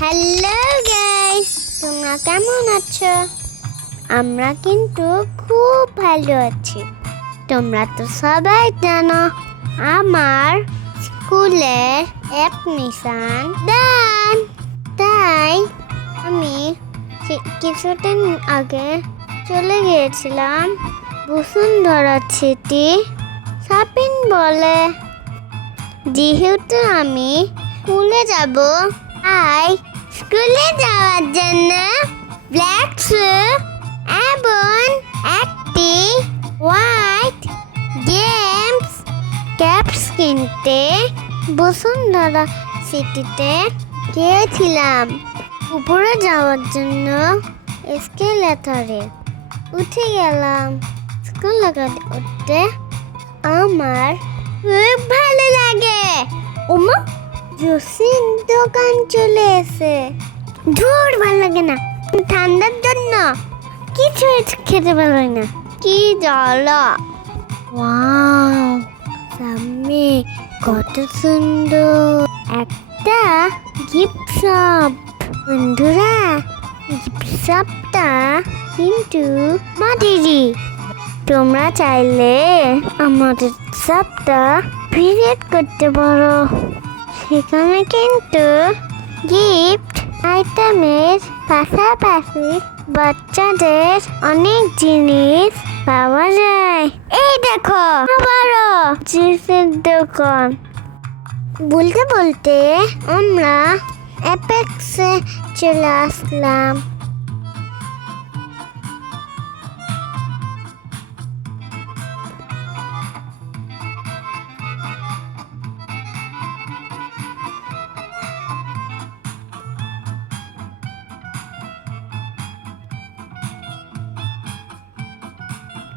Hello guys, তোমরা কেমন আছো? আমরা কিন্তু খুব ভালো আছি। তোমরা তো সবাই জানো আমার স্কুলের অ্যাডমিশন ডান। তাই আমি কিছুদিন আগে চলে গিয়েছিলাম বসুন্ধরা সিটি শপিং বলে। যেহেতু আমি স্কুলে যাব, তাই স্কুলে যাওয়ার জন্য ব্ল্যাক শু এবং একটি হোয়াইট জেমস ক্যাপস কিনতে বসুন্ধরা সিটিতে গিয়েছিলাম। উপরে যাওয়ার জন্য এসকেলেটরে উঠে গেলাম। এসকেলেটরে উঠতে আমার খুব ভালো লাগে। ওমা, জসিন দোকান চলে এসে ধুর ভালো লাগে না, ঠান্ডার জন্য কিছু খেতে পারি না। কি জ্বালা! ওয়াও, সামনে কত সুন্দর একটা গিফট শপ। বন্ধুরা, গিফট শপটা কিন্তু মাটিরই। তোমরা চাইলে আমাদের শপটা ভিজিট করতে পারো। সেখানে কিন্তু গিফট আইটেমের পাশাপাশি বাচ্চাদের অনেক জিনিস পাওয়া যায়। এই দেখো, আবারও জিনিসের দোকান। বলতে বলতে আমরা অ্যাপেক্সে চলে আসলাম।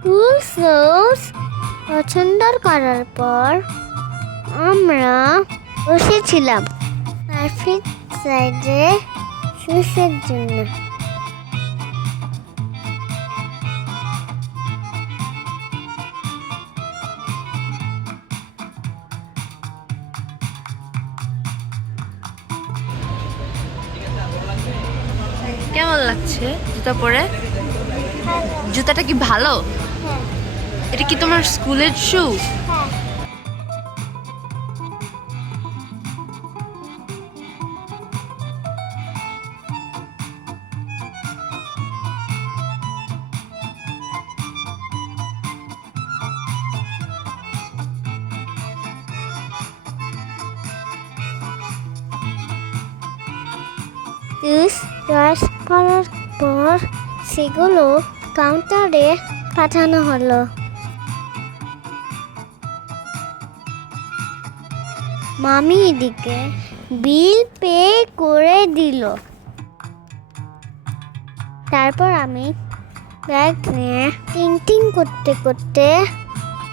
স্কুল শুজ পছন্দ করার পর আমরা বসেছিলাম পারফেক্ট সাইজে শুজের জন্য। কেমন লাগছে জুতা পরে? জুতাটা কি ভালো? এটা কি তোমার স্কুলের শু? চয়েস করার পর সেগুলো কাউন্টারে পাঠানো হলো। মামি এদিকে বিল পে করে দিল। তারপর আমি ব্যাগ নিয়ে টিং করতে করতে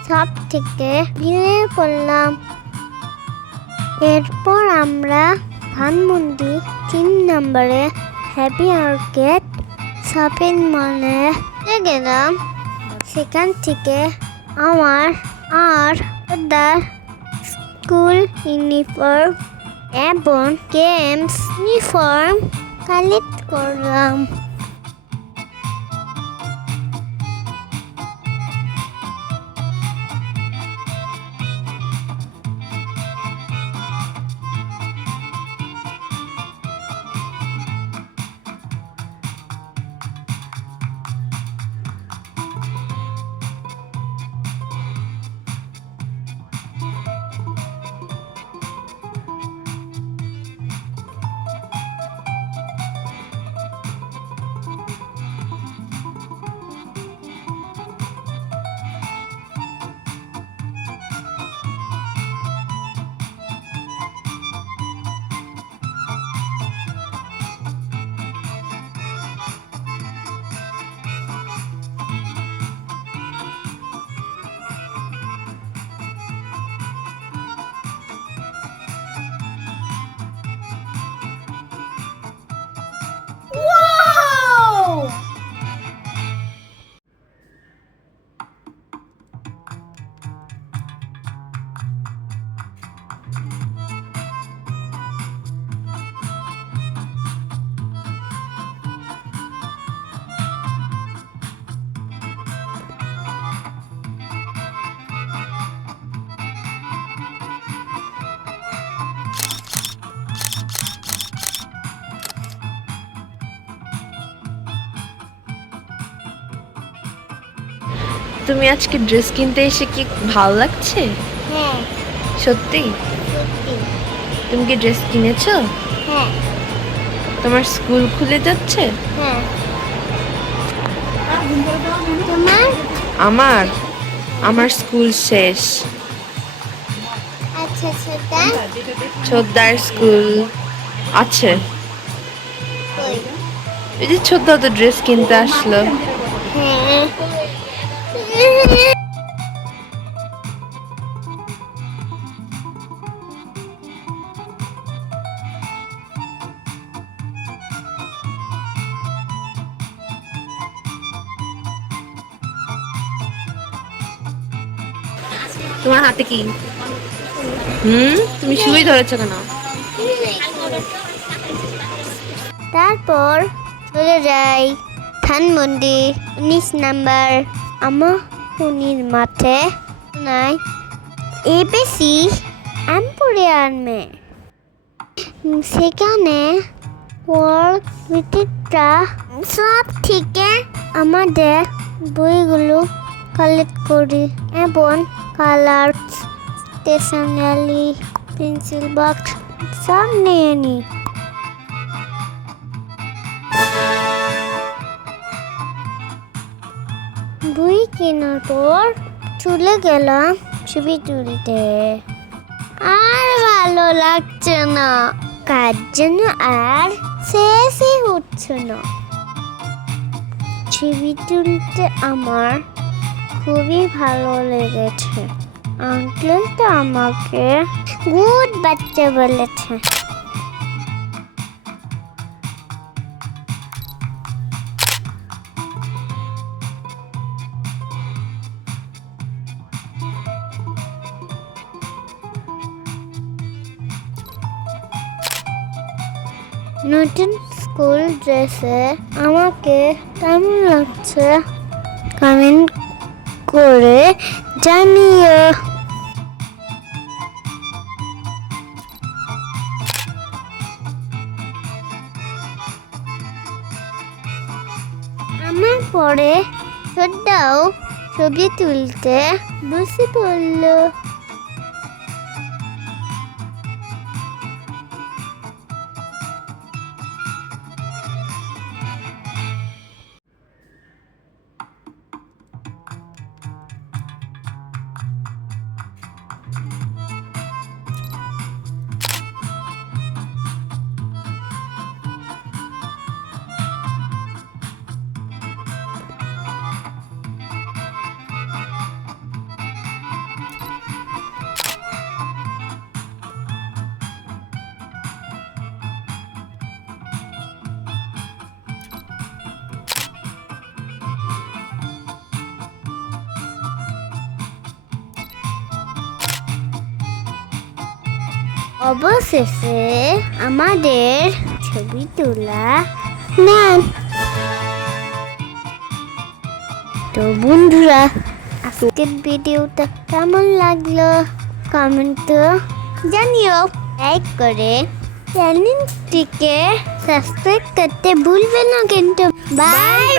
সব থেকে বিলে পড়লাম। এরপর আমরা ধানমন্ডি 3 নম্বরে হ্যাপি মার্কেট শপিং মলে গেলাম। সেখান থেকে আমার আর ওদের স্কুল ইউনিফর্ম এবং গেমস ইউনিফর্ম কালেক্ট করলাম। তুমি আজকে ড্রেস কিনতে এসে কি ভালো লাগছে? হ্যাঁ সত্যি? সত্যি তুমি কি ড্রেস কিনেছো? হ্যাঁ তোমার স্কুল খুলে যাচ্ছে? হ্যাঁ তোমার আমার আমার স্কুল শেষ। আচ্ছা সেটা ছোটদার স্কুল আছে। কই এই যে ছোটদা তো ড্রেস কিনতে আসলো। হ্যাঁ তোমার হাতে কি? তুমি শুয়ে ধরেছো কেন? তারপর চলে যাই ধানমন্ডি 19 নাম্বার আমার খুনির মাঠে নাই এবিসি এম্পোরিয়ামে সেখানে ওয়ার্কটা সব থেকে আমাদের বইগুলো কালেক্ট করি এবং কালার স্টেশনারি পেন্সিল বক্স সব নিয়ে নিই। বই কেনার পর চলে গেলাম ছবি তুলতে। আর ভালো লাগছে না, কার জন্য আর শেষই হচ্ছে না। ছবি তুলতে আমার খুবই ভালো লেগেছে। আঙ্কেল তো আমাকে গুড বাচ্চা বলেছে। নতুন স্কুল ড্রেসে আমাকে কেমন লাগছে কমেন্ট করে জানিও। আমার পরে ছোটদাও ছবি তুলতে বসে পড়লো। অবশেষে আমাদের ছবি তোলা নেন। তো বন্ধুরা, আজকের ভিডিওটা কেমন লাগলো কমেন্ট জানিও। লাইক করে চ্যানেলটিকে সাবস্ক্রাইব করতে ভুলবে না কিন্তু। বাই।